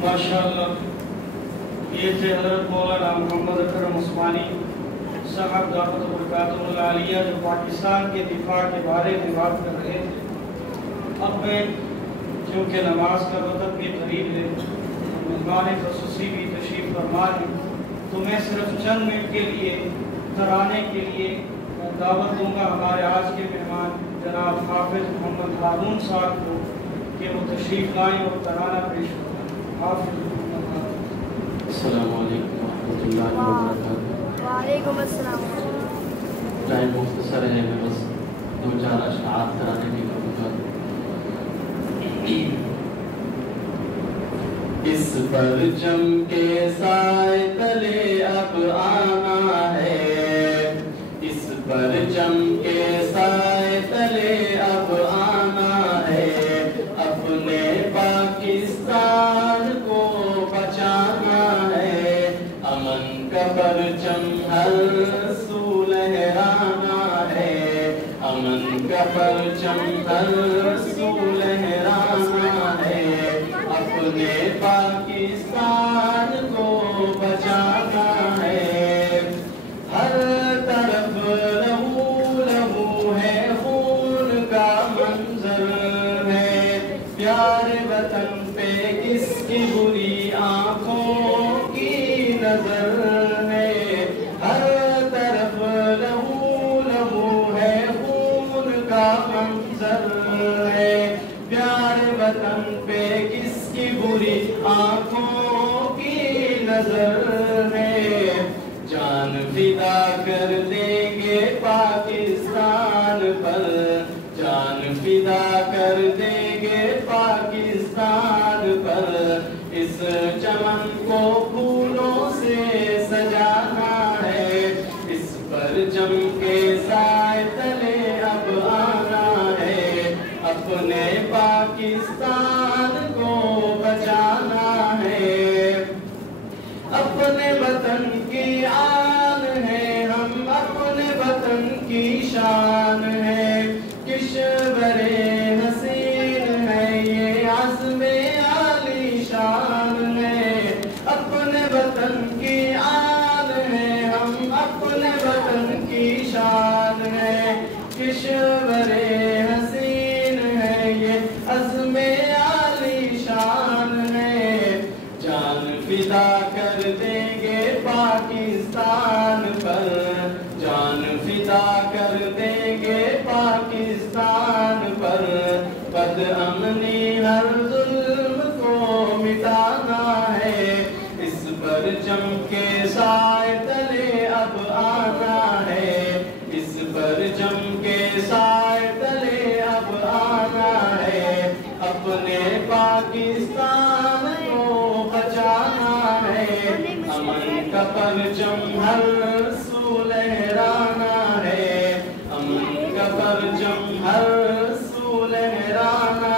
माशाअल्लाह, ये थे हज़रत मौलाना मोहम्मद अकरम उस्मानी साहब दावत बरकातुहुल आलिया, जो पाकिस्तान के दिफा के बारे में बात कर रहे थे। अब मैं, क्योंकि नमाज का वक़्त भी करीब है, मेहमान ख़ुसूसी भी तशरीफ़ फरमा है, तो मैं सिर्फ चंद मिनट के लिए तराने के लिए दावत दूंगा हमारे आज के मेहमान जनाब हाफिज़ मोहम्मद हारून साहब को कि वो तशरीफ़ लाएँ और तराना पेश करें। हाफिज़ अस्सलामु अलैकुम वरहमतुल्लाहि वबरकातुहू। वालेकुम अस्सलाम। टाइम मुख्तसर है, मैं बस 2-4 अशआर तराने की करूँगा। इस परचम के साए तले अब आना है, इस परचम के साए तले अब आना है, अपने पाकिस्तान को बचाना है, अमन का परचम हर सू लहराना है, अमन का परचम हर सू लहराना है, अपने पाकिस्तान को बचाना है। हर तरफ लहू लहू है, खून का मंजर है, प्यारे वतन पे किसकी बुरी आंखों की नजर है। हर तरफ लहू लहू है, खून का मंजर है, प्यारे वतन पे किसकी बुरी आंखों की नजर है। जान फिदा कर देंगे पाकिस्तान पर, जान फिदा कर देंगे पाकिस्तान पर, इस चमन को फूलों से सजाना है, इस परचम के साए तले अब आना है, अपने पाकिस्तान को बचाना है। अपने वतन की आन है हम, अपने वतन की शान है, किश्वरे हसीन है ये आज़्मे आली शान है। अपने वतन की आन है हम, अपने वतन की शान है, किश्वरे हसीन है ये आज़्मे आली शान है। जान फिदा कर देंगे पाकिस्तान पर, जान फिदा कर देंगे पाकिस्तान पर, बदअमनी हर जुल्म को मिटाना है, इस परचम के साए तले अब आना है, इस परचम के साए तले अब आना है, अपने पाकिस्तान को बचाना है, अमन का परचम हर सू लहराना है, अमन का परचम हर सू लहराना